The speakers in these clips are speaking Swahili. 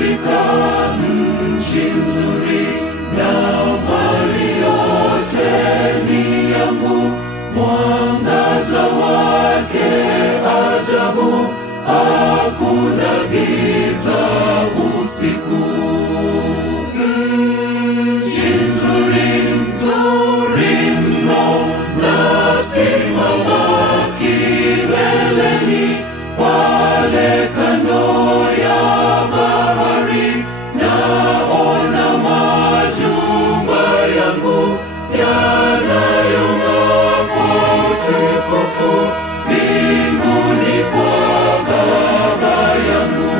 nimefika nchi nzuri, na mali yote ni yangu. Mwangaza wake ajabu, hakuna giza usiku. Nchi nzuri, nzuri mno, nasimama kileleni pale kando ya bahari, naona majumba yangu yanayong'aa kwa utukufu mbinguni kwa Baba yangu.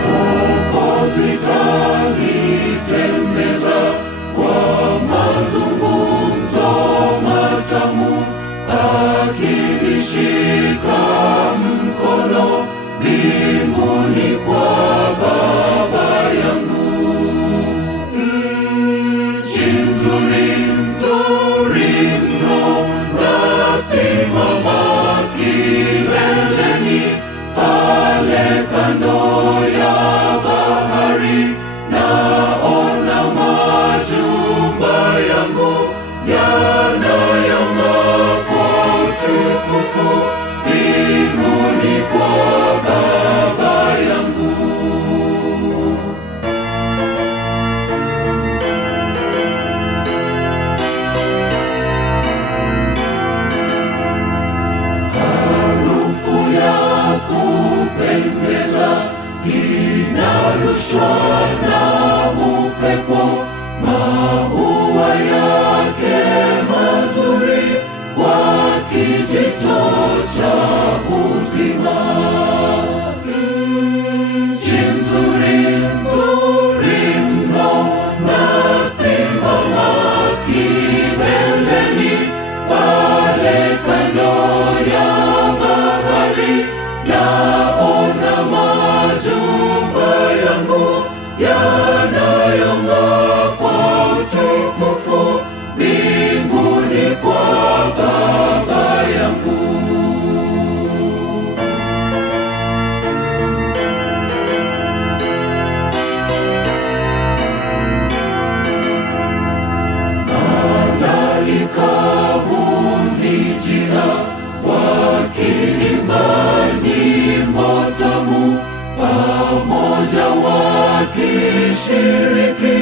Mwokozi tanitembeza kwa mazungumzo matamu, akinishika mkono mbinguni kwa Baba yangu. Nchi nzuri, nzuri mno, nasimama kileleni pale kando ya bahari, naona majumba yangu yanayong'aa kwa utukufu mbinguni kwa Baba yangu. Harufu ya kupendeza inarushwa na upepo, maua yake mazuri kwa kijito cha uzima. Nchi nzuri, nzuri mno, nasimama kileleni pale kando ya bahari, naona majumba yangu yanayong'aa kwa utukufu mbinguni kwa Baba yangu. Malaika hunijia wakiimba nyimbo tamu, pamoja wakishiriki